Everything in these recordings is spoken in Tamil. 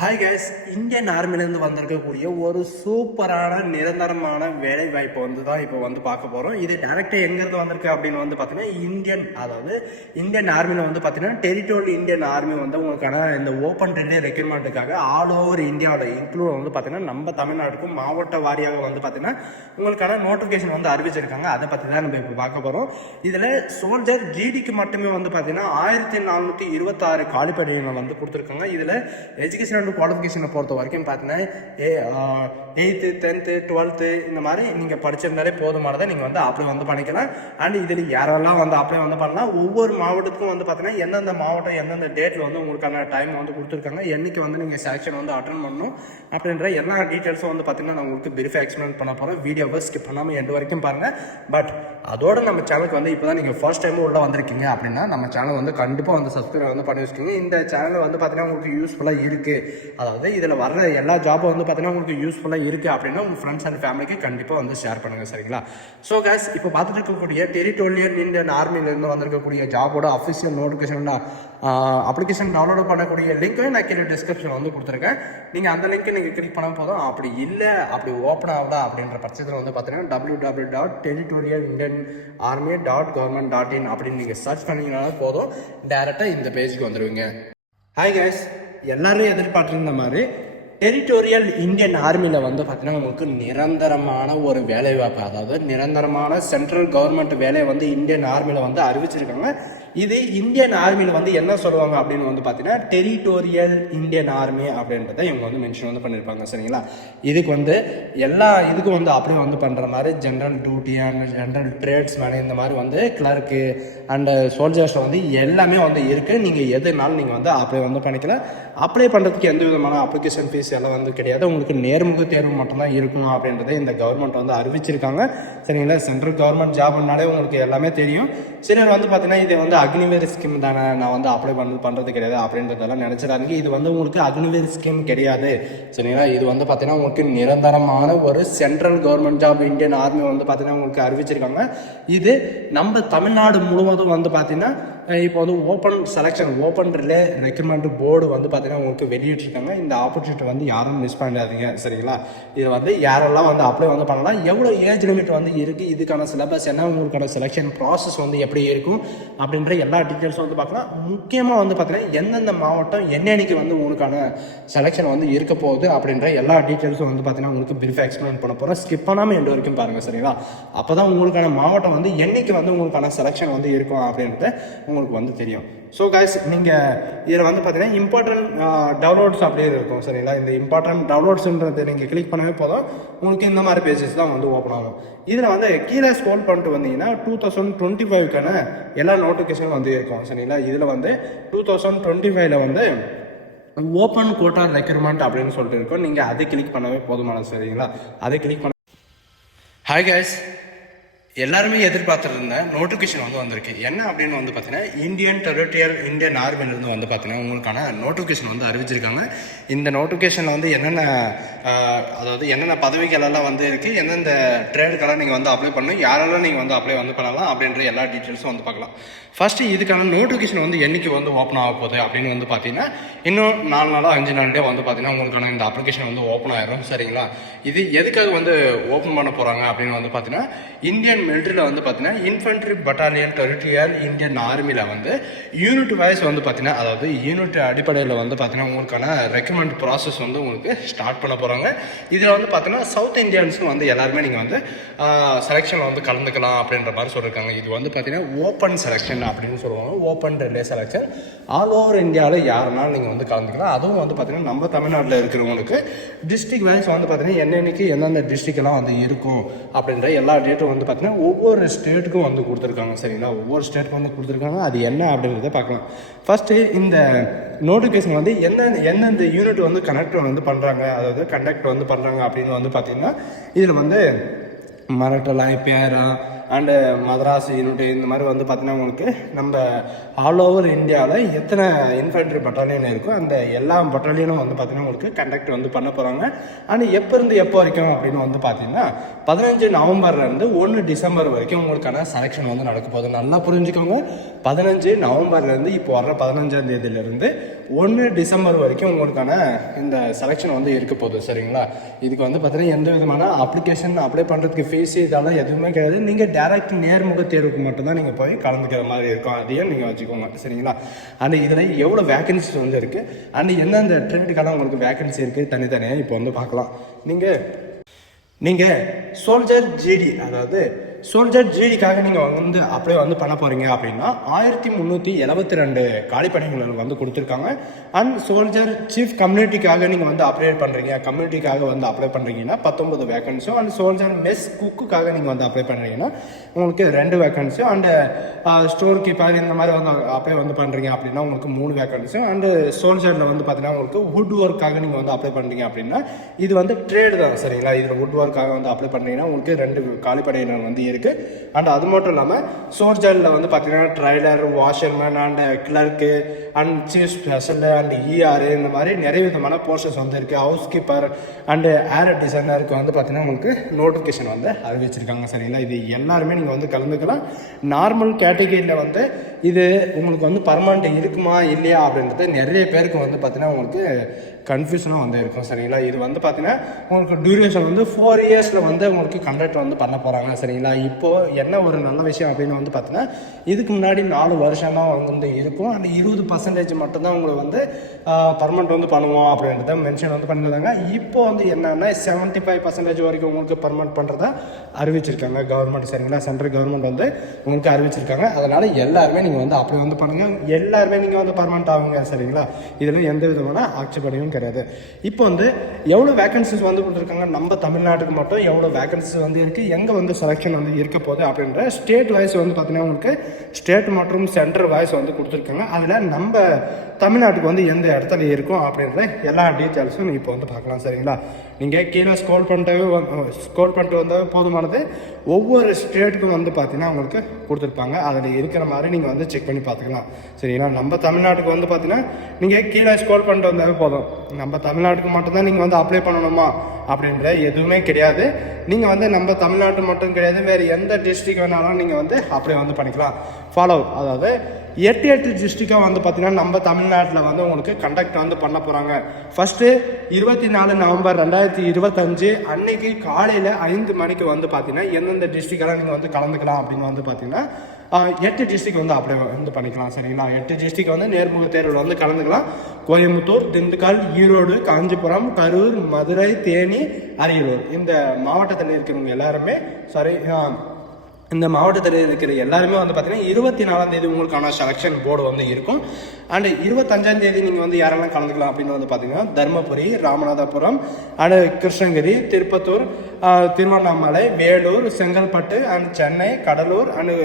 ஹாய் கைஸ், இந்தியன் ஆர்மிலேருந்து வந்திருக்கக்கூடிய ஒரு சூப்பரான நிரந்தரமான வேலை வாய்ப்பை தான் இப்போ பார்க்க போகிறோம். இது டேரெக்டாக எங்கேருந்து வந்திருக்கு அப்படின்னு பார்த்தீங்கன்னா இந்தியன் ஆர்மியில் பார்த்தீங்கன்னா டெரிட்டோரியல் இந்தியன் ஆர்மி உங்களுக்கான இந்த ஓப்பன் டெல்லி ரெக்ரூட்மெண்ட்டுக்காக ஆல் ஓவர் இந்தியாவில் இன்க்ளூட் பார்த்தீங்கன்னா நம்ம தமிழ்நாட்டுக்கும் மாவட்ட வாரியாக பார்த்தீங்கன்னா உங்களுக்கான நோட்டிஃபிகேஷன் அறிவிச்சிருக்காங்க. அதை பற்றி தான் நம்ம இப்போ பார்க்க போகிறோம். இதில் சோல்ஜர் ஜிடிக்கு மட்டுமே பார்த்தீங்கன்னா 1426 காலிப்பணிகள் கொடுத்துருக்காங்க. இதில் எஜுகேஷன் குவாலிஃபிகேஷனை பொறுத்த வரைக்கும் பார்த்தீங்கன்னா 8th 10th 12th இந்த மாதிரி நீங்கள் படிச்சிருந்தாலே போதுமானதை நீங்கள் அப்ளை பண்ணிக்கலாம். அண்ட் இதில் யாரெல்லாம் அப்ளை பண்ணலாம், ஒவ்வொரு மாவட்டத்துக்கும் பார்த்தீங்கன்னா எந்தெந்த மாவட்டம் எந்தெந்த டேட்டில் உங்களுக்கான டைம் கொடுத்துருக்காங்க, என்னைக்கு நீங்கள் செலக்ஷன் அட்டன் பண்ணணும் அப்படின்ற எல்லா டீட்டெயில்ஸும் பார்த்தீங்கன்னா நான் உங்களுக்கு பிரீஃபாக எக்ஸ்பிளைன் பண்ண போகிறேன். வீடியோவை ஸ்கிப் பண்ணாமல் எண்டு வரைக்கும் பாருங்கள். பட் அதோட நம்ம சேனலுக்கு இப்போ தான் நீங்கள் ஃபர்ஸ்ட் டைம் உள்ள வந்திருக்கீங்க அப்படின்னா நம்ம சேனல் கண்டிப்பாக சப்ஸ்கிரைப் பண்ணி வச்சுக்கோங்க. இந்த சேனல் பார்த்தீங்கன்னா உங்களுக்கு யூஸ்ஃபுல்லாக இருக்குது. அதாவது இதில் வர்ற எல்லா ஜாபும் பார்த்தீங்கன்னா உங்களுக்கு யூஸ்ஃபுல்லாக இருக்குது அப்படின்னா உங்கள் ஃப்ரெண்ட்ஸ் அண்ட் ஃபேமிலிக்கு கண்டிப்பாக ஷேர் பண்ணுங்கள், சரிங்களா? ஸோ கைஸ், இப்போ பார்த்துட்டு இருக்கக்கூடிய டெரிட்டோரியல் இந்தியன் ஆர்மியிலேருந்து வந்திருக்கக்கூடிய ஜாபோட அஃபிஷியல் நோட்டிஃபிகேஷன் அப்ளிகேஷன் டவுன்லோட் பண்ணக்கூடிய லிங்க்கை நான் கீழே டிஸ்கிரிப்ஷன் கொடுத்துருக்கேன். நீங்கள் அந்த லிங்க்கை நீங்கள் கிளிக் பண்ண போதும். அப்படி இல்லை, அப்படி ஓப்பன் ஆகுதா அப்படின்ற பட்சத்தில் பார்த்தீங்கன்னா www.territorialindianarmy.government.in அப்படின்னு நீங்கள் சர்ச் பண்ணிங்கனாலும் போதும், டேரெக்டாக இந்த பேஜுக்கு வந்துடுவீங்க. ஹாய் கைஸ், எல்லாரும் எதிர்பார்த்துருந்த மாதிரி டெரிட்டோரியல் இந்தியன் ஆர்மியில் பார்த்தீங்கன்னா உங்களுக்கு நிரந்தரமான ஒரு வேலை வாய்ப்பு, அதாவது நிரந்தரமான சென்ட்ரல் கவர்மெண்ட் வேலையை இந்தியன் ஆர்மியில் அறிவிச்சிருக்காங்க. இது இந்தியன் ஆர்மியில் என்ன சொல்லுவாங்க அப்படின்னு பார்த்தீங்கன்னா டெரிட்டோரியல் இந்தியன் ஆர்மி அப்படின்றத இவங்க மென்ஷன் பண்ணியிருப்பாங்க, சரிங்களா? இதுக்கு எல்லா இதுக்கும் அப்ளை பண்ணுற மாதிரி general duty and general tradesman இந்த மாதிரி கிளர்க்கு அண்ட் சோல்ஜர்ஸ் எல்லாமே இருக்குது. நீங்கள் எதுனாலும் நீங்கள் அப்ளை பண்ணிக்கலாம். அப்ளை பண்ணுறதுக்கு எந்த விதமான அப்ளிகேஷன் ஃபீஸ் எல்லாம் கிடையாது. உங்களுக்கு நேர்முக தேர்வு மட்டும்தான் இருக்கும் அப்படின்றத இந்த கவர்மெண்ட் அறிவிச்சிருக்காங்க, சரிங்களா? சென்ட்ரல் கவர்மெண்ட் ஜாப்னாலே உங்களுக்கு எல்லாமே தெரியும். சிலர் பார்த்தீங்கன்னா இது அக்னிவேர் ஸ்கீம் தானே, நான் அப்ளை பண்ணுறது கிடையாது அப்படின்றதெல்லாம் நினைச்சிடாதீங்க. இது உங்களுக்கு அக்னிவேர் ஸ்கீம் கிடையாது, சரிங்களா? இது பார்த்தீங்கன்னா உங்களுக்கு நிரந்தரமான ஒரு central government job Indian army பார்த்தீங்கன்னா உங்களுக்கு அறிவிச்சிருக்காங்க. இது நம்ம தமிழ்நாடு முழுவதும் பார்த்தீங்கன்னா இப்போ open selection open relay recruitment board பார்த்தீங்கன்னா உங்களுக்கு வெளியிட்டிருக்காங்க. இந்த ஆப்பர்ச்சுனிட்டி யாரும் மிஸ் பண்ணிடாதீங்க, சரிங்களா? இது யாரெல்லாம் அப்ளை பண்ணலாம், எவ்வளோ ஏஜ் லிமிட் இருக்குது, இதுக்கான சிலபஸ் என்ன, உங்களுக்கான செலெக்ஷன் ப்ராசஸ் எப்படி இருக்கும் அப்படின்ற எல்லா டீட்டெயில்ஸும் பார்க்கலாம். முக்கியமாக பார்த்தீங்கன்னா எந்தெந்த மாவட்டம் என்னன்னைக்கு உங்களுக்கான செலெக்ஷன் இருக்க போகுது அப்படின்ற எல்லா டீட்டெயில்ஸும் பார்த்தீங்கன்னா உங்களுக்கு பிரீஃபாக எக்ஸ்பிளைன் பண்ண போகிறேன். ஸ்கிப் பண்ணாமல் எண்டு வரைக்கும் பாருங்கள், சரிங்களா? அப்போ தான் உங்களுக்கான மாவட்டம் என்னைக்கு உங்களுக்கான செலெக்ஷன் இருக்கும் அப்படின்றத உங்களுக்கு தெரியும். ஸோ கைஸ், நீங்கள் இதில் பார்த்தீங்கன்னா இம்பார்ட்டன்ட் டவுன்லோட்ஸ் அப்படியே இருக்கும், சரிங்களா? இந்த இம்பார்ட்டன்ட் டவுன்லோட்ஸ்ன்றதை நீங்கள் கிளிக் பண்ணவே போதும், உங்களுக்கு இந்த மாதிரி பேஜஸ் தான் ஓப்பன் ஆகும். இதில் கீழே ஸ்க்ரோல் பண்ணிட்டு வந்தீங்கன்னா 2025க்கான எல்லா நோட்டிஃபிகேஷனும் இருக்கும், சரிங்களா? இதில் 2025ல் ஓப்பன் கோட்டா ரெக்ரூட்மெண்ட் அப்படின்னு சொல்லிட்டு இருக்கோம். நீங்கள் அதை கிளிக் பண்ணவே போதுமானது, சரிங்களா? அதை கிளிக் பண்ண. ஹாய் கைஸ், எல்லாருமே எதிர்பார்த்துட்டு இருந்த நோட்டிஃபிகேஷன் வந்திருக்கு. என்ன அப்படின்னு பார்த்தீங்கன்னா இந்தியன் டெரிட்டோரியல் இந்தியன் ஆர்மிலேருந்து பார்த்தீங்கன்னா உங்களுக்கான நோட்டிஃபிகேஷன் அறிவிச்சிருக்காங்க. இந்த நோட்டிஃபிகேஷனில் என்னென்ன அதாவது என்னென்ன பதவிகள் எல்லாம் இருக்குது, எந்தெந்த ட்ரேடுக்கெல்லாம் நீங்கள் அப்ளை பண்ணணும், யாரெல்லாம் நீங்கள் அப்ளை பண்ணலாம் அப்படின்ற எல்லா டீட்டெயில்ஸும் பார்க்கலாம். ஃபர்ஸ்ட் இதுக்கான நோட்டிஃபிகேஷன் என்னைக்கு ஓப்பன் ஆக போகுது அப்படின்னு பார்த்தீங்கன்னா இன்னும் 4 நாளோ 5 நாள்லேயே பார்த்தீங்கன்னா உங்களுக்கான இந்த அப்ளிகேஷன் ஓப்பன் ஆயிரும், சரிங்களா? இது எதுக்காக ஓப்பன் பண்ண போகிறாங்க அப்படின்னு பார்த்தீங்கன்னா இந்தியன் மிலிட்டரியில் பார்த்தீங்கன்னா இன்ஃபென்ட்ரி பட்டாலியன் டெரிட்டோரியல் இந்தியன் ஆர்மியில் யூனிட் வைஸ் பார்த்தீங்கன்னா அதாவது யூனிட் அடிப்படையில் பார்த்தீங்கன்னா உங்களுக்கான ரெக்ரூட்மெண்ட் ப்ராசஸ் உங்களுக்கு ஸ்டார்ட் பண்ண போகிறாங்க. இதில் பார்த்தீங்கன்னா சவுத் இந்தியன்ஸும் எல்லாருமே நீங்கள் செலெக்ஷன் கலந்துக்கலாம் அப்படின்ற மாதிரி சொல்லியிருக்காங்க. இது பார்த்தீங்கன்னா ஓப்பன் செலெக்ஷன் அப்படின்னு சொல்லுவாங்க. Open relay selection all over இந்தியாவில் யாருனாலும் நீங்கள் கலந்துக்கலாம். அதுவும் பார்த்தீங்கன்னா நம்ம தமிழ்நாட்டில் இருக்கிறவங்களுக்கு டிஸ்ட்ரிக்ட் வைஸ் பார்த்தீங்கன்னா என்னன்னைக்கு எந்தெந்த டிஸ்ட்ரிக்ட்லாம் இருக்கும் அப்படின்ற எல்லா டேட்டும் பார்த்தீங்கன்னா ஒவ்வொரு ஸ்டேட்டுக்கும் கொடுத்துருக்காங்க, சரிங்களா? ஒவ்வொரு ஸ்டேட்டுக்கும் கொடுத்துருக்காங்க. அது என்ன அப்படின்றத பார்க்கலாம். ஃபர்ஸ்ட் இந்த நோட்டிஃபிகேஷன் எந்தெந்த யூனிட் கனெக்ட் பண்ணுறாங்க, அதாவது கண்டக்ட் பண்ணுறாங்க அப்படின்னு பார்த்தீங்கன்னா இதில் மராட்டா பேரா அண்டு மதராஸ் யூனிட் இந்த மாதிரி பார்த்தீங்கன்னா உங்களுக்கு நம்ம ஆல் ஓவர் இந்தியாவில் எத்தனை இன்ஃபென்ட்ரி பட்டாலியன் இருக்கோ அந்த எல்லா பட்டாலியனும் பார்த்தீங்கன்னா உங்களுக்கு கண்டக்ட் பண்ண போகிறாங்க. ஆனால் எப்போருந்து எப்போ வரைக்கும் அப்படின்னு பார்த்தீங்கன்னா 15 நவம்பர்லேருந்து 1 டிசம்பர் வரைக்கும் உங்களுக்கான செலெக்ஷன் நடக்க போகுது. நல்லா புரிஞ்சுக்கோங்க, 15 நவம்பர்லேருந்து இப்போ வர்ற 15ஆம் தேதியிலேருந்து 1 டிசம்பர் வரைக்கும் உங்களுக்கான இந்த செலெக்ஷன் வந்து இருக்க போகுது. சரிங்களா? இதுக்கு வந்து பார்த்தீங்கன்னா எந்த விதமான அப்ளிகேஷன் அப்ளை பண்ணுறதுக்கு ஃபீஸ் இதெல்லாம் எதுவுமே கிடையாது. நீங்கள் டேரக்ட் நேர்முக தேர்வுக்கு மட்டும்தான் நீங்கள் போய் கலந்துக்கிற மாதிரி இருக்கும். அதையும் நீங்கள் வச்சுக்கோங்க. சரிங்களா? அண்ட் இதில் எவ்வளோ வேகன்சிஸ் வந்து இருக்குது அண்ட் எந்தெந்த ட்ரெண்டுக்கான உங்களுக்கு வேகன்சி இருக்குது தனித்தனியாக இப்போ வந்து பார்க்கலாம். நீங்கள் சோல்ஜர் ஜிடி, அதாவது சோல்ஜர் ஜிடிக்காக நீங்கள் வந்து அப்ளை வந்து பண்ண போகிறீங்க அப்படின்னா 1372 காலிப்பணிகள் வந்து கொடுத்துருக்காங்க. அண்ட் சோல்ஜர் சீஃப் கம்யூனிட்டிக்காக நீங்கள் வந்து அப்ளை பண்ணுறீங்க, கம்யூனிட்டிக்காக வந்து அப்ளை பண்ணுறீங்கன்னா 19 வேகன்சியும், அண்ட் சோல்ஜர் மெஸ் குக்குக்காக நீங்கள் வந்து அப்ளை பண்ணுறீங்கன்னா உங்களுக்கு 2 வேகன்சியும், அண்டு ஸ்டோர் கீப்பர் இந்த மாதிரி வந்து அப்ளை வந்து பண்ணுறீங்க அப்படின்னா உங்களுக்கு 3 வேகன்சியும், அண்டு சோல்ஜரில் வந்து பார்த்தீங்கன்னா உங்களுக்கு வுட் ஒர்க்காக நீங்கள் வந்து அப்ளை பண்ணுறீங்க அப்படின்னா இது வந்து ட்ரேடு தான். சரிங்களா? இதில் வுட் ஒர்க்காக வந்து அப்ளை பண்ணுறீங்கன்னா உங்களுக்கு 2 காலிப்பணியினர் வந்து இருக்கு. அண்ட் அது மட்டும் இல்லாமல் சோல்ஜரில் வந்து பார்த்தீங்கன்னா trailer, washerman and clerk and chief special and ER இந்த மாதிரி நிறைய விதமான போஸ்டர்ஸ் வந்து இருக்குது. ஹவுஸ் கீப்பர் அண்டு ஏர் டிசைனருக்கு வந்து பார்த்தீங்கன்னா உங்களுக்கு நோட்டிஃபிகேஷன் வந்து அறிவிச்சிருக்காங்க. சரிங்களா? இது எல்லாருமே நீங்கள் வந்து கலந்துக்கலாம். நார்மல் கேட்டகரியில் வந்து இது உங்களுக்கு வந்து பர்மனெண்ட் இருக்குமா இல்லையா அப்படின்றது நிறைய பேருக்கு வந்து பார்த்தீங்கன்னா உங்களுக்கு கன்ஃபியூஷனாக வந்து இருக்கும். சரிங்களா? இது வந்து பார்த்தீங்கன்னா உங்களுக்கு டியூரேஷன் வந்து 4 இயர்ஸில் வந்து உங்களுக்கு கண்டக்ட் வந்து பண்ண போகிறாங்க. சரிங்களா? இப்போது என்ன ஒரு நல்ல விஷயம் அப்படின்னு வந்து பார்த்தீங்கன்னா இதுக்கு முன்னாடி 4 வருஷம் தான் வந்து இருக்கும். அந்த 20% மட்டும்தான் உங்களுக்கு வந்து பர்மனெண்ட் வந்து பண்ணுவோம் அப்படின்றத மென்ஷன் வந்து பண்ணியிருந்தாங்க. இப்போ வந்து என்னன்னா 75% வரைக்கும் உங்களுக்கு பர்மனெண்ட் பண்ணுறதா அறிவிச்சிருக்காங்க கவர்மெண்ட். சரிங்களா? சென்ட்ரல் கவர்மெண்ட் வந்து உங்களுக்கு அறிவிச்சிருக்காங்க. அதனால் எல்லாருமே நீங்கள் வந்து அப்ளை வந்து பண்ணுங்கள். எல்லாருமே நீங்கள் வந்து பர்மனெண்ட் ஆகுங்க. சரிங்களா? இதில் எந்த விதமான ஆட்சேபனையும் கிடையாது. இப்போ வந்து எவ்வளோ வேகன்சிஸ் வந்து கொடுத்துருக்காங்க, நம்ம தமிழ்நாட்டுக்கு மட்டும் எவ்வளோ வேகன்சிஸ் வந்து இருக்குது, எங்கே வந்து செலெக்ஷன் வந்து இருக்க போகுது அப்படின்ற ஸ்டேட் வைஸ் வந்து பார்த்தீங்கன்னா உங்களுக்கு ஸ்டேட் மற்றும் சென்ட்ரல் வைஸ் வந்து கொடுத்துருக்காங்க. அதில் நம்ம தமிழ்நாட்டுக்கு வந்து எந்த இடத்துல இருக்கும் அப்படின்ற எல்லா டீட்டெயில்ஸும் இப்போ வந்து பார்க்கலாம். சரிங்களா? நீங்கள் கீழே ஸ்க்ரோல் பண்ணிட்டு வந்தால் போதுமானது. ஒவ்வொரு ஸ்டேட்டுக்கும் வந்து பார்த்தீங்கன்னா உங்களுக்கு கொடுத்துருப்பாங்க. அதில் இருக்கிற மாதிரி நீங்கள் வந்து செக் பண்ணி பார்த்துக்கலாம். சரிங்களா? நம்ம தமிழ்நாட்டுக்கு வந்து பார்த்தீங்கன்னா நீங்கள் கீழே ஸ்க்ரோல் பண்ணிட்டு வந்தாவே போதும். நம்ம தமிழ்நாட்டுக்கு மட்டும்தான் நீங்கள் வந்து அப்ளை பண்ணணுமா அப்படின்ற எதுவுமே கிடையாது. நீங்கள் வந்து நம்ம தமிழ்நாட்டு மட்டும் கிடையாது, வேறு எந்த டிஸ்ட்ரிக் வேணாலும் நீங்கள் வந்து அப்ளை வந்து பண்ணிக்கலாம். அதாவது 8 டிஸ்ட்ரிக்டாக வந்து பார்த்தீங்கன்னா நம்ம தமிழ்நாட்டில் வந்து உங்களுக்கு கண்டக்ட் வந்து பண்ண போகிறாங்க. ஃபஸ்ட்டு 24 நவம்பர் 2025 அன்னைக்கு காலையில் 5 மணிக்கு வந்து பார்த்தீங்கன்னா எந்தெந்த டிஸ்ட்ரிக்டெல்லாம் நீங்கள் வந்து கலந்துக்கலாம் அப்படின்னு வந்து பார்த்தீங்கன்னா 8 டிஸ்ட்ரிக் வந்து அப்ளை வந்து பண்ணிக்கலாம். சரிங்களா? 8 டிஸ்ட்ரிக் வந்து நேர்முக தேர்வில் வந்து கலந்துக்கலாம். கோயம்புத்தூர், திண்டுக்கல், ஈரோடு, காஞ்சிபுரம், கரூர், மதுரை, தேனி, அரியலூர் இந்த மாவட்டத்தில் இருக்கிறவங்க எல்லாருமே இந்த மாவட்டத்தில் இருக்கிற எல்லாருமே வந்து பார்த்தீங்கன்னா 24ஆம் தேதி உங்களுக்கான செலெக்ஷன் போர்டு வந்து இருக்கும். அண்ட் 25ஆம் தேதி நீங்கள் வந்து யாரெல்லாம் கலந்துக்கலாம் அப்படின்னு வந்து பார்த்தீங்கன்னா Dharmapuri, Ramanathapuram and Krishnagiri, Tirupattur, Tiruvannamalai, Vellore, Chengalpattu and Chennai, Cuddalore and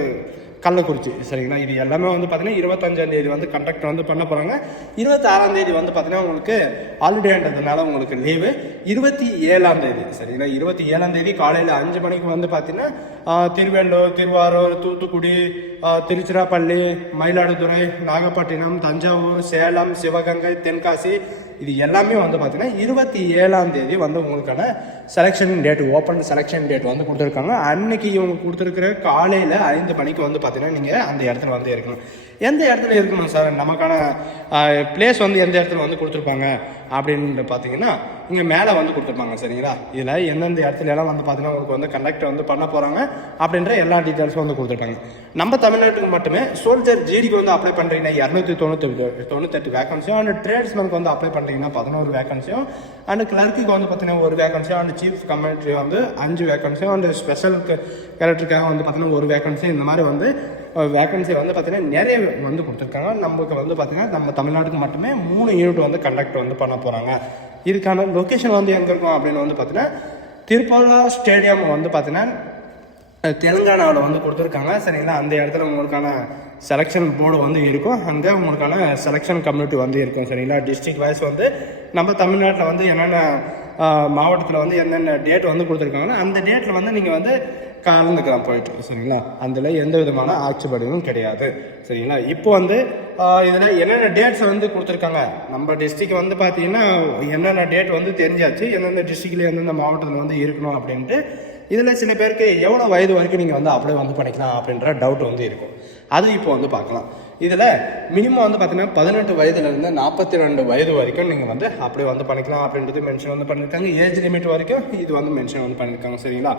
Kallakurichi. சரிங்களா? இது எல்லாமே வந்து பார்த்தீங்கன்னா 25ஆம் தேதி வந்து கண்டக்ட் வந்து பண்ண போகிறாங்க. 26ஆம் தேதி வந்து பார்த்தீங்கன்னா உங்களுக்கு ஹாலிடேன்றதுனால உங்களுக்கு லீவு. 27ஆம் தேதி சரிங்களா? 27ஆம் தேதி காலையில் 5 மணிக்கு வந்து பார்த்தீங்கன்னா திருவள்ளூர், திருவாரூர், தூத்துக்குடி, திருச்சிராப்பள்ளி, மயிலாடுதுறை, நாகப்பட்டினம், தஞ்சாவூர், சேலம், சிவகங்கை, தென்காசி இது எல்லாமே வந்து பார்த்தீங்கன்னா 27ஆம் தேதி வந்து உங்களுக்கான selection date, open selection date வந்து கொடுத்துருக்காங்க. அன்னைக்கு இவங்க கொடுத்துருக்குற காலையில் 5 மணிக்கு வந்து பார்த்தீங்கன்னா நீங்கள் அந்த இடத்துல வந்து இருக்கணும். எந்த இடத்துல இருக்கணும் சார், நமக்கான பிளேஸ் வந்து எந்த இடத்துல வந்து கொடுத்துருப்பாங்க அப்படின்னு பார்த்தீங்கன்னா இங்கே மேலே வந்து கொடுத்துருப்பாங்க. சரிங்களா? இதில் எந்தெந்த இடத்துல எல்லாம் வந்து பார்த்தீங்கன்னா உங்களுக்கு வந்து கண்டக்ட் வந்து பண்ண போகிறாங்க அப்படின்ற எல்லா டீட்டெயில்ஸும் வந்து கொடுத்துருப்பாங்க. நம்ம தமிழ்நாட்டுக்கு மட்டுமே சோல்ஜர் ஜிடிக்கு வந்து அப்ளை பண்ணுறீங்கன்னா 298 வேகன்சியும், அண்ட் ட்ரேட்ஸ்மேனுக்கு வந்து அப்ளை பண்ணுறீங்கன்னா 11 வேகன்சியும், அண்ட் கிளர்க்குக்கு வந்து பார்த்தீங்கன்னா 1 வேகன்சியும், அண்ட் சீஃப் கம்யூனிட்டி வந்து 5 வேகன்சியும், அண்ட் ஸ்பெஷல் கேரக்டருக்காக வந்து பார்த்தீங்கன்னா 1 வேகன்சி, இந்த மாதிரி வந்து வேகன்சி வந்து பார்த்தீங்கன்னா நிறைய வந்து கொடுத்துருக்காங்க. நமக்கு வந்து பார்த்தீங்கன்னா நம்ம தமிழ்நாட்டுக்கு மட்டுமே 3 யூனிட் வந்து கண்டக்ட் வந்து பண்ண போகிறாங்க. இதுக்கான லொக்கேஷன் வந்து எங்கே இருக்கும் அப்படின்னு வந்து பார்த்தீங்கன்னா திருப்பூரா ஸ்டேடியம் வந்து பார்த்தீங்கன்னா தெலுங்கானாவில் வந்து கொடுத்துருக்காங்க. சரிங்களா? அந்த இடத்துல உங்களுக்கான செலெக்ஷன் போர்டு வந்து இருக்கும். அங்கே உங்களுக்கான செலெக்ஷன் கம்யூனிட்டி வந்து இருக்கும். சரிங்களா? டிஸ்ட்ரிக்ட் வைஸ் வந்து நம்ம தமிழ்நாட்டில் வந்து என்னென்ன மாவட்டத்தில் வந்து என்னென்ன டேட் வந்து கொடுத்துருக்காங்கன்னா அந்த டேட்டில் வந்து நீங்கள் வந்து கலந்துக்கலாம் போயிட்டு. சரிங்களா? அதில் எந்த விதமான ஆட்சேபனையும் கிடையாது. சரிங்களா? இப்போ வந்து இதில் என்னென்ன டேட்ஸ் வந்து கொடுத்துருக்காங்க, நம்ம டிஸ்ட்ரிக்ட் வந்து பார்த்தீங்கன்னா என்னென்ன டேட் வந்து தெரிஞ்சாச்சு, எந்தெந்த டிஸ்ட்ரிக்டில் எந்தெந்த மாவட்டத்தில் வந்து இருக்கணும் அப்படின்ட்டு. இதில் சில பேருக்கு எவ்வளோ வயது வரைக்கும் நீங்கள் வந்து அப்ளை வந்து பண்ணிக்கலாம் அப்படின்ற டவுட் வந்து இருக்கும். அது இப்போ வந்து பார்க்கலாம். இதில் மினிமம் வந்து பார்த்தீங்கன்னா 18 வயதுலேருந்து 42 வயது வரைக்கும் நீங்கள் வந்து அப்படி வந்து பண்ணிக்கலாம் அப்படின்றது மென்ஷன் வந்து பண்ணியிருக்காங்க. ஏஜ் லிமிட் வரைக்கும் இது வந்து மென்ஷன் வந்து பண்ணியிருக்காங்க சரிங்களா.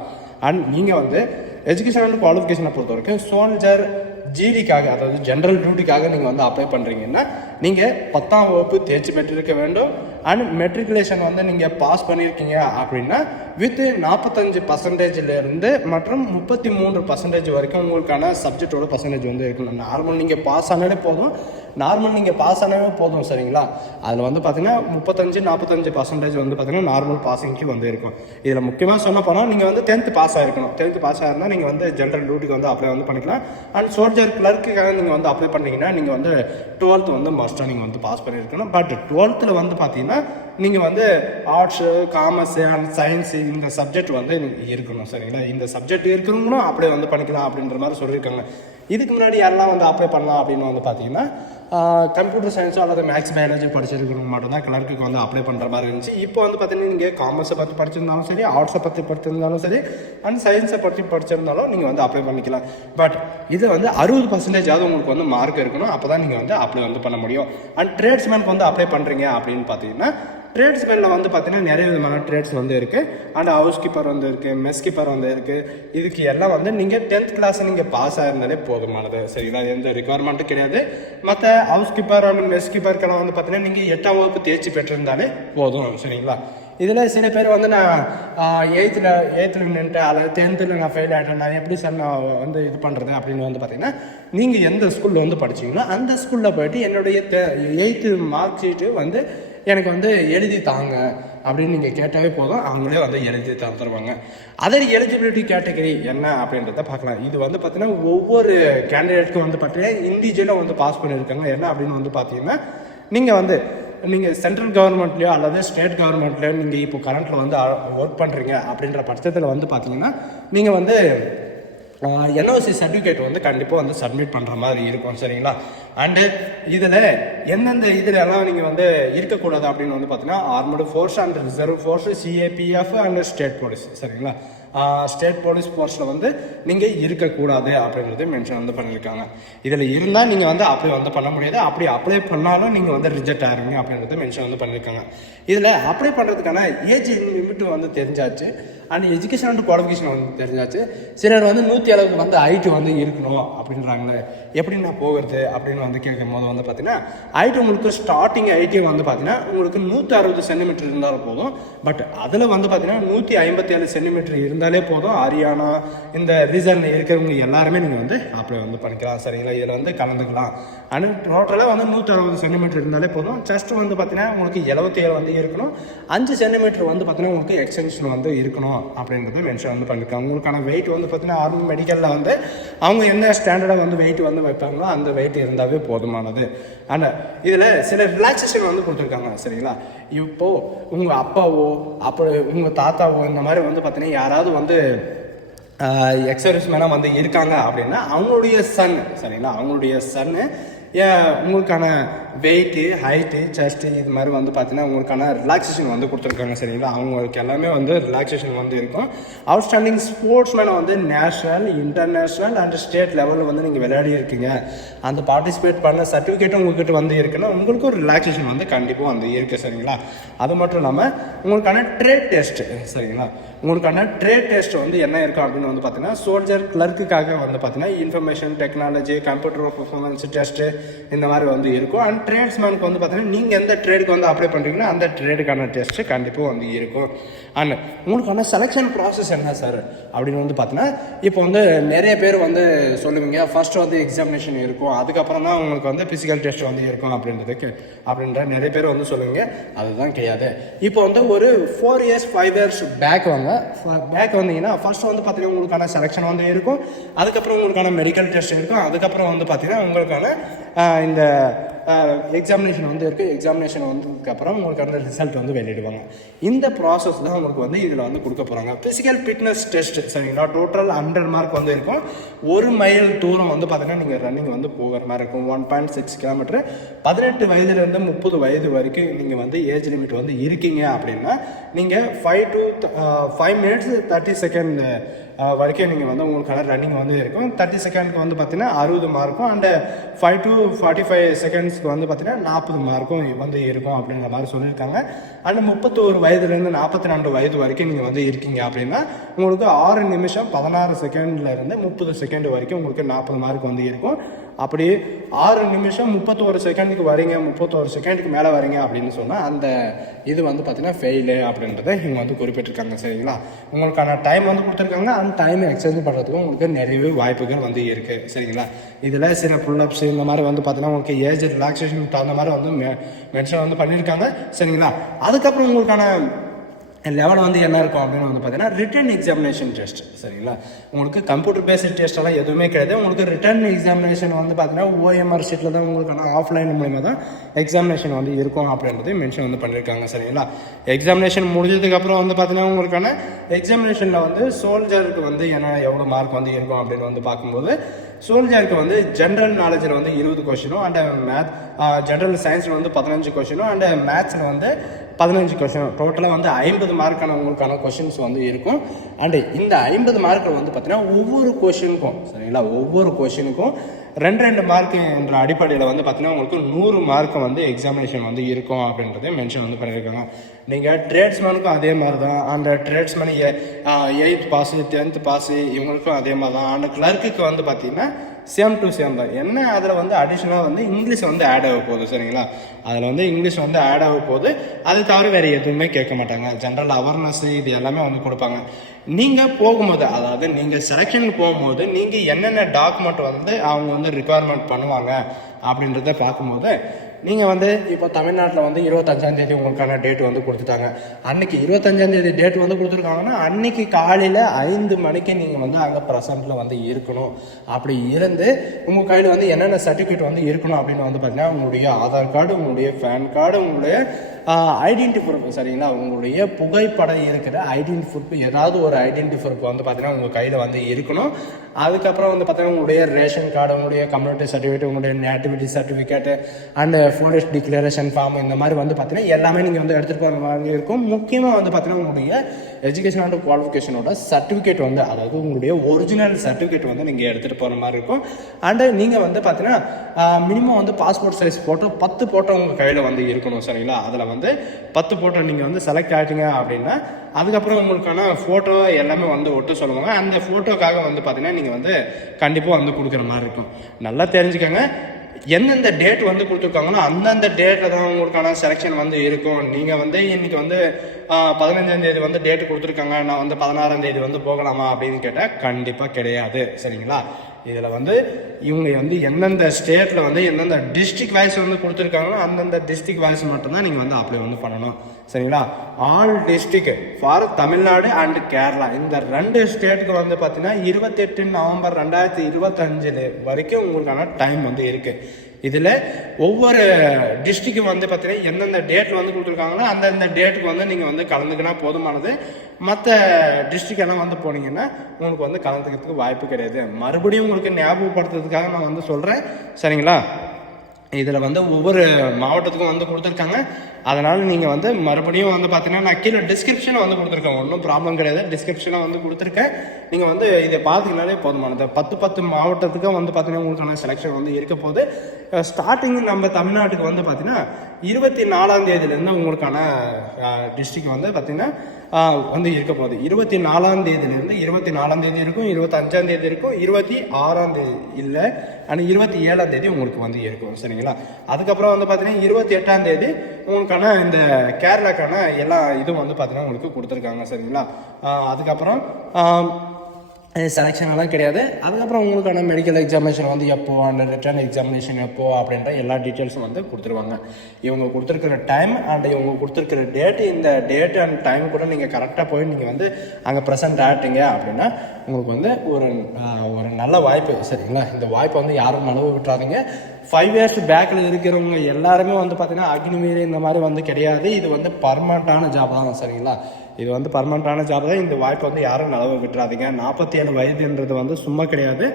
அண்ட் நீங்கள் வந்து எஜுகேஷன் அண்ட் குவாலிஃபிகேஷனை பொறுத்த வரைக்கும் சோல்ஜர் ஜிடிக்காக, அதாவது ஜென்ரல் டியூட்டிக்காக நீங்கள் வந்து அப்ளை பண்ணுறீங்கன்னா நீங்கள் 10ஆம் வகுப்பு தேர்ச்சி பெற்றிருக்க வேண்டும். அண்ட் மெட்ரிகுலேஷன் வந்து நீங்கள் பாஸ் பண்ணியிருக்கீங்க அப்படின்னா வித் 45% மற்றும் 33% வரைக்கும் உங்களுக்கான சப்ஜெக்டோட பர்சன்டேஜ் வந்து இருக்கணும். நார்மல் நீங்கள் பாஸ் ஆனாலே போதும் சரிங்களா. அதில் வந்து பார்த்தீங்கன்னா 35-45% வந்து பார்த்தீங்கன்னா நார்மல் பாசிங்க்கு வந்து இருக்கும். இதில் முக்கியமாக சொல்ல போனால் நீங்கள் வந்து 10th பாஸ் ஆகிருக்கணும். 10th பாஸ் ஆகிருந்தால் நீங்கள் வந்து ஜென்ரல் டியூட்டிக்கு வந்து அப்ளை வந்து பண்ணிக்கலாம். அண்ட் சோல்ஜர் கிளர்க்குக்காக நீங்கள் வந்து அப்ளை பண்ணிங்கன்னா நீங்கள் வந்து 12th வந்து மஸ்ட்டாக நீங்கள் வந்து பாஸ் பண்ணியிருக்கணும். பட் 12th வந்து பார்த்தீங்கன்னா நீங்கள் வந்து ஆர்ட்ஸு, காமர்ஸு அண்ட் சயின்ஸு இந்த சப்ஜெக்ட் வந்து இருக்கணும் சரிங்களா. இந்த சப்ஜெக்ட் இருக்கிறவங்களும் அப்ளை வந்து பண்ணிக்கலாம் அப்படின்ற மாதிரி சொல்லியிருக்காங்க. இதுக்கு முன்னாடி யாரெல்லாம் வந்து அப்ளை பண்ணலாம் அப்படின்னு வந்து பார்த்தீங்கன்னா கம்ப்யூட்டர் சயின்ஸோ அல்லது மேக்ஸ் பயாலஜி படிச்சிருக்கிறவங்க மட்டும்தான் கிளர்க்கு வந்து அப்ளை பண்ணுற மாதிரி இருந்துச்சு. இப்போ வந்து பார்த்தீங்கன்னா நீங்கள் காமர்ஸை பற்றி படிச்சிருந்தாலும் சரி, ஆர்ட்ஸை பற்றி படிச்சிருந்தாலும் சரி, அண்ட் சயின்ஸை பற்றி படிச்சிருந்தாலும் நீங்கள் வந்து அப்ளை பண்ணிக்கலாம். பட் இது வந்து 60% உங்களுக்கு வந்து மார்க் இருக்கணும். அப்போ தான் நீங்கள் வந்து அப்ளை வந்து பண்ண முடியும். அண்ட் ட்ரேட்ஸ்மேனுக்கு வந்து அப்ளை பண்ணுறீங்க அப்படின்னு பார்த்தீங்கன்னா ட்ரேட்ஸ்மேனில் வந்து பார்த்தீங்கன்னா நிறைய விதமான ட்ரேட்ஸ் வந்து இருக்குது. அண்ட் ஹவுஸ் கீப்பர் வந்து இருக்குது, மெஸ் கீப்பர் வந்து இருக்குது. இதுக்கு எல்லாம் வந்து நீங்கள் 10th கிளாஸ் நீங்கள் பாஸ் ஆயிருந்தாலே போதுமானது சரிங்களா. எந்த ரிக்குவயர்மெண்ட்டும் கிடையாது. மற்ற ஹவுஸ் கீப்பர் அண்ட் மெஸ் கீப்பருக்கெல்லாம் வந்து பார்த்தீங்கன்னா நீங்கள் 8ஆம் வகுப்பு தேர்ச்சி பெற்றிருந்தாலே போதும் சரிங்களா. இதில் சில பேர் வந்து நான் 8th நின்றுட்டு அல்லது 10th நான் ஃபெயில் ஆகிட்டேன், நான் எப்படி சார் நான் வந்து இது பண்ணுறது அப்படின்னு வந்து பார்த்தீங்கன்னா நீங்கள் எந்த ஸ்கூலில் வந்து படிச்சிங்களோ அந்த ஸ்கூலில் போய்ட்டு என்னுடைய 8th மார்க் ஷீட்டு வந்து எனக்கு வந்து எழுதி தாங்க அப்படின்னு நீங்கள் கேட்டாவே போதும், அவங்களே வந்து எழுதி தந்துடுவாங்க. அதர் எலிஜிபிலிட்டி கேட்டகரி என்ன அப்படின்றத பார்க்கலாம். இது வந்து பார்த்தீங்கன்னா ஒவ்வொரு கேண்டிடேட்டுக்கும் வந்து பார்த்தீங்கன்னா இண்டிவிஜுவலாக வந்து பாஸ் பண்ணியிருக்காங்க. என்ன அப்படின்னு வந்து பார்த்தீங்கன்னா நீங்கள் சென்ட்ரல் கவர்மெண்ட்லையோ அல்லது ஸ்டேட் கவர்மெண்ட்லையோ நீங்கள் இப்போ கரண்ட்டில் வந்து ஒர்க் பண்ணுறீங்க அப்படின்ற பட்சத்தில் வந்து பார்த்தீங்கன்னா நீங்கள் வந்து என்ஓசி சர்டிஃபிகேட் வந்து கண்டிப்பாக வந்து சப்மிட் பண்ணுற மாதிரி இருக்கும் சரிங்களா. அண்டு இதில் எந்தெந்த இதில் எல்லாம் நீங்கள் வந்து இருக்கக்கூடாது அப்படின்னு வந்து பார்த்தீங்கன்னா armed force and reserve force, CAPF and state police சரிங்களா. ஸ்டேட் போலீஸ் ஃபோர்ஸில் வந்து நீங்கள் இருக்கக்கூடாது அப்படின்றது மென்ஷன் வந்து பண்ணியிருக்காங்க. இதில் இருந்தால் நீங்கள் வந்து அப்ளை வந்து பண்ண முடியாது. அப்படி அப்ளை பண்ணாலும் நீங்கள் வந்து ரிஜெக்ட் ஆகிருங்க அப்படின்றது மென்ஷன் வந்து பண்ணியிருக்காங்க. இதில் அப்ளை பண்ணுறதுக்கான ஏஜ் லிமிட் வந்து தெரிஞ்சாச்சு. அண்ட் எஜுகேஷன் அண்ட் குவாலிஃபிகேஷன் வந்து தெரிஞ்சாச்சு. சிலர் வந்து 160 வந்து ஹைட்டு வந்து இருக்கணும் அப்படின்றாங்களே, எப்படி நான் போகிறது அப்படின்னு வந்து கேட்கும் போது வந்து பார்த்தீங்கன்னா ஹைட்டு உங்களுக்கு ஸ்டார்டிங் ஹைட்டே வந்து பார்த்தீங்கன்னா உங்களுக்கு 160 சென்டிமீட்டர் இருந்தாலும் போதும். பட் அதில் வந்து பார்த்தீங்கன்னா 157 சென்டிமீட்டர் இருந்தாலே போதும். ஹரியானா இந்த ரீசனில் இருக்கிறவங்க எல்லாருமே நீங்கள் வந்து அப்ளை வந்து பண்ணிக்கலாம் சரிங்களா. இதில் வந்து கலந்துக்கலாம். ஆனால் டோட்டலாக வந்து 160 சென்டிமீட்டர் இருந்தாலே போதும். செஸ்ட் வந்து பார்த்தீங்கன்னா உங்களுக்கு 77 வந்து இருக்கணும். 5 சென்டிமீட்டர் வந்து பார்த்தீங்கன்னா உங்களுக்கு எக்ஸ்டென்ஷன் வந்து இருக்கணும் அப்படின்றத மென்ஷன் வந்து பண்ணியிருக்காங்க. உங்களுக்கான வெயிட் வந்து பார்த்தீங்கன்னா ஆர்மி மெடிக்கலில் வந்து அவங்க என்ன ஸ்டாண்டர்டாக வந்து வெயிட் வந்து வைப்பாங்களோ அந்த வெயிட் இருந்தாவே போதுமானது. ஆனால் இதில் சில ரிலாக்ஸேஷன் வந்து கொடுத்துருக்காங்க சரிங்களா. இப்போது உங்கள் அப்பாவோ அப்புறம் உங்கள் தாத்தாவோ இந்த மாதிரி வந்து பார்த்தீங்கன்னா யாராவது வந்து எக்ஸர்வீஸ் மேனாக வந்து இருக்காங்க அப்படின்னா அவங்களுடைய சன் சரிங்களா, அவங்களுடைய சன்னு உங்களுக்கான வெயிட்டு, ஹைட்டு, செஸ்ட்டு இது மாதிரி வந்து பார்த்தீங்கன்னா உங்களுக்கான ரிலாக்ஸேஷன் வந்து கொடுத்துருக்காங்க சரிங்களா. அவங்களுக்கு எல்லாமே வந்து ரிலாக்ஸேஷன் வந்து இருக்கும். அவுட்ஸ்டாண்டிங் ஸ்போர்ட்ஸ்மேனை வந்து நேஷ்னல், இன்டர்நேஷ்னல் அண்ட் ஸ்டேட் லெவலில் வந்து நீங்கள் விளையாடி இருக்கீங்க, அந்த பார்ட்டிசிபேட் பண்ண சர்டிஃபிகேட்டும் உங்கள்கிட்ட வந்து இருக்குன்னா உங்களுக்கு ஒரு ரிலாக்ஸேஷன் வந்து கண்டிப்பாக வந்து இருக்குது சரிங்களா. அது மட்டும் இல்லாமல் உங்களுக்கான ட்ரேட் டெஸ்ட்டு சரிங்களா. உங்களுக்கான ட்ரேட் டெஸ்ட் வந்து என்ன இருக்கும் அப்படின்னு வந்து பார்த்தீங்கன்னா சோல்ஜர் கிளர்க்குக்காக வந்து பார்த்தீங்கன்னா information technology, computer performance test இந்த மாதிரி வந்து இருக்கும். அண்ட் ட்ரேட்ஸ்மேனுக்கு வந்து பார்த்தீங்கன்னா நீங்கள் எந்த ட்ரேடுக்கு வந்து அப்ளை பண்ணுறீங்கன்னா அந்த ட்ரேடுக்கான டெஸ்ட்டு கண்டிப்பாக வந்து இருக்கும். அண்ட் உங்களுக்கான செலெக்ஷன் ப்ராசஸ் என்ன சார் அப்படின்னு வந்து பார்த்தீங்கன்னா இப்போ வந்து நிறைய பேர் வந்து சொல்லுவீங்க ஃபர்ஸ்ட் வந்து எக்ஸாமினேஷன் இருக்கும், அதுக்கப்புறம் தான் உங்களுக்கு வந்து ஃபிசிக்கல் டெஸ்ட் வந்து இருக்கும் அப்படின்ற நிறைய பேர் வந்து சொல்லுவீங்க. அதுதான் கிடையாது. இப்போ வந்து ஒரு 4 years 5 years பேக் வந்தீங்கன்னா ஃபர்ஸ்ட் வந்து பார்த்தீங்கன்னா உங்களுக்கான செலெக்ஷன் வந்து இருக்கும், அதுக்கப்புறம் உங்களுக்கான மெடிக்கல் டெஸ்ட் இருக்கும், அதுக்கப்புறம் வந்து பார்த்தீங்கன்னா உங்களுக்கான இந்த எக்ஸாமினேஷன் வந்து இருக்குது. எக்ஸாமினேஷன் வந்ததுக்கப்புறம் உங்களுக்கான ரிசல்ட் வந்து வெளியிடுவாங்க. இந்த ப்ராசஸ் தான் உங்களுக்கு வந்து இதில் வந்து கொடுக்க போகிறாங்க. ஃபிசிக்கல் ஃபிட்னஸ் டெஸ்ட் சரிங்களா. டோட்டல் 100 மார்க் வந்து இருக்கும். 1 மைல் தூரம் வந்து பார்த்தீங்கன்னா நீங்கள் ரன்னிங் வந்து போகிற மாதிரி இருக்கும். 1.6 கிலோமீட்டர். 18 வயதுலேருந்து 30 வயது வரைக்கும் நீங்கள் வந்து ஏஜ் லிமிட் வந்து இருக்கீங்க அப்படின்னா நீங்கள் 5 minutes 30 seconds வரைக்கும் நீங்கள் வந்து உங்களுக்கான ரன்னிங் வந்து இருக்கும். 30 செகண்ட்க்கு வந்து பார்த்தீங்கன்னா 60 மார்க்கும், அண்ட் 5 to 45 செகண்ட்ஸ்க்கு வந்து பார்த்தீங்கன்னா 40 மார்க்கும் வந்து இருக்கும் அப்படின்ற மாதிரி சொல்லியிருக்காங்க. அண்ட் 31 வயதுலேருந்து 42 வயது வரைக்கும் நீங்கள் வந்து இருக்கீங்க அப்படின்னா உங்களுக்கு 6 நிமிஷம் 16 செகண்ட்லேருந்து 30 செகண்ட் வரைக்கும் உங்களுக்கு 40 மார்க் வந்து இருக்கும். அப்படி 6 நிமிஷம் 31 செகண்டுக்கு வரீங்க, 31 செகண்டுக்கு மேலே வரீங்க அப்படின்னு சொன்னால் அந்த இது வந்து பார்த்தீங்கன்னா ஃபெயிலு அப்படின்றத இவங்க வந்து குறிப்பிட்டிருக்காங்க. சரிங்களா, உங்களுக்கான டைம் வந்து கொடுத்துருக்காங்க. அந்த டைமை எக்ஸ்டெண்ட் பண்ணுறதுக்கும் உங்களுக்கு நிறைய வாய்ப்புகள் வந்து இருக்குது. சரிங்களா, இதில் சில புல்லப்ஸ் இந்த மாதிரி வந்து பார்த்தீங்கன்னா உங்களுக்கு ஏஜ் ரிலாக்ஸேஷன் தகுந்த மாதிரி வந்து மென்ஷன் வந்து பண்ணியிருக்காங்க. சரிங்களா, அதுக்கப்புறம் உங்களுக்கான லெவல் வந்து என்ன இருக்கும் அப்படின்னு வந்து பார்த்தீங்கன்னா ரிட்டன் எக்ஸாமினேஷன் டெஸ்ட். சரிங்களா, உங்களுக்கு கம்ப்யூட்டர் பேஸ்ட் டெஸ்ட்டெல்லாம் எதுவுமே கிடையாது. உங்களுக்கு ரிட்டன் எக்ஸாமினேஷன் வந்து பார்த்தீங்கன்னா OMR ஷீட்டில் தான் உங்களுக்கான ஆஃப்லைன் மூலிமா தான் எக்ஸாமினேஷன் வந்து இருக்கும் அப்படின்றது மென்ஷன் வந்து பண்ணியிருக்காங்க. சரிங்களா, எக்ஸாமினேஷன் முடிஞ்சதுக்கப்புறம் வந்து பார்த்தீங்கன்னா உங்களுக்கான எக்ஸாமினேஷனில் வந்து சோல்ஜருக்கு வந்து எவ்வளோ மார்க் வந்து இருக்கும் அப்படின்னு வந்து பார்க்கும்போது சோல்ஜருக்கு வந்து ஜென்ரல் நாலேஜில் வந்து 20 கொஷினும், அண்ட் ஜென்ரல் சயின்ஸில் வந்து 15 கொஷினும், அண்ட் மேத்ஸில் வந்து 15 கொஷினும், டோட்டலாக வந்து 50 மார்க்கான உங்களுக்கான கொஷின்ஸ் வந்து இருக்கும். அண்டு இந்த 50 மார்க்கில் வந்து பார்த்தீங்கன்னா ஒவ்வொரு கொஷினுக்கும், சரிங்களா, ஒவ்வொரு கொஷினுக்கும் 2 மார்க் என்ற அடிப்படையில் வந்து பார்த்தீங்கன்னா உங்களுக்கு 100 மார்க் வந்து எக்ஸாமினேஷன் வந்து இருக்கும் அப்படின்றத மென்ஷன் வந்து பண்ணியிருக்காங்க. நீங்கள் ட்ரேட்ஸ்மேனுக்கும் அதே மாதிரி தான். அந்த tradesman 8th pass 10th pass இவங்களுக்கும் அதே மாதிரி தான். அந்த கிளர்க்குக்கு வந்து பார்த்தீங்கன்னா சேம் டு சேம் தான். என்ன அதில் வந்து அடிஷ்னலாக வந்து இங்கிலீஷ் வந்து ஆட் ஆக போகுது. சரிங்களா, அதில் வந்து இங்கிலீஷ் வந்து ஆட் ஆக போகுது. அது தவிர வேறு எதுவுமே கேட்க மாட்டாங்க. ஜென்ரல் அவேர்னஸ் இது எல்லாமே வந்து கொடுப்பாங்க. நீங்கள் போகும்போது, அதாவது நீங்கள் செலெக்ஷனுக்கு போகும்போது நீங்கள் என்னென்ன டாக்குமெண்ட் வந்து அவங்க வந்து ரிக்குவயர்மெண்ட் பண்ணுவாங்க அப்படின்றத பார்க்கும்போது நீங்கள் வந்து இப்போ தமிழ்நாட்டில் வந்து 25ஆம் தேதி உங்களுக்கான டேட் வந்து கொடுத்துட்டாங்க. அன்னைக்கு 25ஆம் தேதி டேட் வந்து கொடுத்துருக்காங்கன்னா அன்னைக்கு காலையில் 5 மணிக்கு நீங்கள் வந்து அங்கே ப்ரெசென்ட்டில் வந்து இருக்கணும். அப்படி இருந்து உங்கள் கையில் வந்து என்னென்ன சர்டிஃபிகேட் வந்து இருக்கணும் அப்படின்னு வந்து பார்த்தீங்கன்னா உங்களுடைய ஆதார் கார்டு, உங்களுடைய பேன் கார்டு, உங்களுடைய ஐடென்டி ப்ரூஃப், சரிங்களா, உங்களுடைய புகைப்படம் இருக்கிற ஐடென்டி ப்ரூஃப், ஏதாவது ஒரு ஐடென்டி ப்ரூஃப் வந்து பார்த்தீங்கன்னா உங்கள் கையில் வந்து இருக்கணும். அதுக்கப்புறம் வந்து பார்த்தீங்கன்னா உங்களுடைய ரேஷன் கார்டு, உங்களுடைய கம்யூனிட்டி சர்டிஃபிகேட், உங்களுடைய nativity certificate, and forest declaration form, இந்த மாதிரி வந்து பார்த்தீங்கன்னா எல்லாமே நீங்கள் வந்து எடுத்துகிட்டு போகிற மாதிரி இருக்கும். முக்கியமாக வந்து பார்த்தீங்கன்னா உங்களுடைய எஜுகேஷன் அண்ட் குவாலிஃபிகேஷனோட சர்டிஃபிகேட் வந்து, அதாவது உங்களுடைய ஒரிஜினல் சர்டிஃபிகேட் வந்து நீங்கள் எடுத்துகிட்டு போகிற மாதிரி இருக்கும். அண்டு நீங்கள் வந்து பார்த்தீங்கன்னா மினிமம் வந்து பாஸ்போர்ட் சைஸ் ஃபோட்டோ 10 ஃபோட்டோ உங்கள் கையில் வந்து இருக்கணும். சரிங்களா, அதில் வந்து 10 ஃபோட்டோ நீங்கள் வந்து செலக்ட் ஆகிட்டீங்க அப்படின்னா அதுக்கப்புறம் உங்களுக்கான ஃபோட்டோ எல்லாமே வந்து ஒட்டு சொல்லுவாங்க. அந்த ஃபோட்டோக்காக வந்து பார்த்தீங்கன்னா நீங்கள் வந்து கண்டிப்பாக வந்து கொடுக்குற மாதிரி இருக்கும். நல்லா தெரிஞ்சுக்கோங்க, எந்தெந்த டேட் வந்து கொடுத்துருக்காங்களோ அந்தந்த டேட்டில் தான் உங்களுக்கான செலெக்ஷன் வந்து இருக்கும். நீங்கள் வந்து இன்றைக்கி வந்து 15ஆம் தேதி வந்து டேட்டு கொடுத்துருக்காங்க, நான் வந்து 16ஆம் தேதி வந்து போகலாமா அப்படின்னு கேட்டால் கண்டிப்பாக கிடையாது. சரிங்களா, இதில் வந்து இவங்க வந்து எந்தெந்த ஸ்டேட்டில் வந்து எந்தெந்த டிஸ்ட்ரிக்ட் வைஸ் வந்து கொடுத்துருக்காங்களோ அந்தந்த டிஸ்ட்ரிக்ட் வைஸ் மட்டும்தான் நீங்கள் வந்து அப்ளை வந்து பண்ணணும். சரிங்களா, all district for Tamil Nadu and Kerala, இந்த 2 ஸ்டேட்டுக்கு வந்து பார்த்தீங்கன்னா 28 நவம்பர் 2025 வரைக்கும் உங்களுக்கான டைம் வந்து இருக்குது. இதில் ஒவ்வொரு டிஸ்ட்ரிக்டும் வந்து பார்த்தீங்கன்னா எந்தெந்த டேட்டில் வந்து கொடுத்துருக்காங்களோ அந்தந்த டேட்டுக்கு வந்து நீங்கள் வந்து கலந்துக்கினா போதுமானது. மற்ற டிஸ்ட்ரிக்ட் எல்லாம் வந்து போனீங்கன்னா உங்களுக்கு வந்து கலந்துக்கிறதுக்கு வாய்ப்பு கிடையாது. மறுபடியும் உங்களுக்கு ஞாபகப்படுத்துறதுக்காக நான் வந்து சொல்கிறேன். சரிங்களா, இதில் வந்து ஒவ்வொரு மாவட்டத்துக்கும் வந்து கொடுத்துருக்காங்க. அதனால் நீங்கள் வந்து மறுபடியும் வந்து பார்த்தீங்கன்னா நான் கீழே டிஸ்கிரிப்ஷனை வந்து கொடுத்துருக்கேன், ஒன்றும் ப்ராப்ளம் கிடையாது. டிஸ்கிரிப்ஷனை வந்து கொடுத்துருக்கேன், நீங்கள் வந்து இதை பார்த்துக்கினாலே போதுமானது. 10 மாவட்டத்துக்கும் வந்து பார்த்தீங்கன்னா உங்களுக்கான செலெக்ஷன் வந்து இருக்க போது. ஸ்டார்டிங் நம்ம தமிழ்நாட்டுக்கு வந்து பார்த்தீங்கன்னா 24ஆம் தேதியிலேருந்து உங்களுக்கான டிஸ்ட்ரிக்ட் வந்து பார்த்தீங்கன்னா வந்து இருக்க போகுது. 24ஆம் தேதியிலேருந்து 24ஆம் தேதி இருக்கும், 25ஆம் தேதி இருக்கும், 26ஆம் தேதி இல்லை, ஆனால் 27ஆம் தேதி உங்களுக்கு வந்து இருக்கும். சரிங்களா, அதுக்கப்புறம் வந்து பார்த்தீங்கன்னா 28ஆம் தேதி உங்களுக்கான இந்த கேரளாக்கான எல்லா இதுவும் வந்து பார்த்தீங்கன்னா உங்களுக்கு கொடுத்துருக்காங்க. சரிங்களா, அதுக்கப்புறம் செலெக்ஷன் எல்லாம் கிடையாது. அதுக்கப்புறம் உங்களுக்கான மெடிக்கல் எக்ஸாமினேஷன் வந்து எப்போ, அண்ட் ரிட்டர்ன் எக்ஸாமினேஷன் எப்போ அப்படின்ற எல்லா டீட்டெயில்ஸும் வந்து கொடுத்துருவாங்க. இவங்க கொடுத்துருக்கிற டைம் அண்ட் இவங்க கொடுத்துருக்கிற டேட்டு, இந்த டேட் அண்ட் டைம் கூட நீங்கள் கரெக்டாக போய் நீங்கள் வந்து அங்கே ப்ரெசென்ட் ஆகிட்டீங்க அப்படின்னா உங்களுக்கு வந்து ஒரு நல்ல வாய்ப்பு. சரிங்களா, இந்த வாய்ப்பை வந்து யாரும் நழுவ விட்டுறாதீங்க. 5 இயர்ஸ் பேக்கில் இருக்கிறவங்க எல்லாருமே வந்து பார்த்தீங்கன்னா அக்னிவீர் இந்த மாதிரி வந்து கிடையாது. இது வந்து பர்மனெண்ட்டான ஜாப் தான். சரிங்களா, இது வந்து பர்மனெண்ட்டான ஜாப் தான். இந்த வாய்ப்பை வந்து யாரும் நழுவ விட்டுறாதீங்க. 47 வயதுன்றது வந்து சும்மா கிடையாது.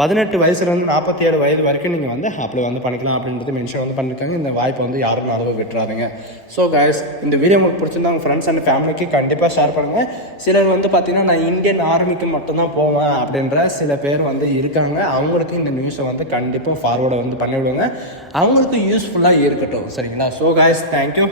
18 வயசுலேருந்து 47 வயது வரைக்கும் நீங்கள் வந்து அப்ளை வந்து பண்ணிக்கலாம் அப்படின்றது மென்ஷன் வந்து பண்ணியிருக்காங்க. இந்த வாய்ப்பை வந்து யாரும் நடுவு விட்டுறாதுங்க. ஸோ கைஸ், இந்த வீடியோ உங்களுக்கு பிடிச்சிருந்தா உங்கள் ஃப்ரெண்ட்ஸ் அண்ட் ஃபேமிலிக்கு கண்டிப்பாக ஷேர் பண்ணுங்கள். சிலர் வந்து பார்த்தீங்கன்னா நான் இந்தியன் ஆர்மிக்கு மட்டும்தான் போவேன் அப்படின்ற சில பேர் வந்து இருக்காங்க. அவங்களுக்கு இந்த நியூஸை வந்து கண்டிப்பாக ஃபார்வர்டை வந்து பண்ணிவிடுங்க. அவங்களுக்கு யூஸ்ஃபுல்லாக இருக்கட்டும், சரிங்களா? So guys, thank you.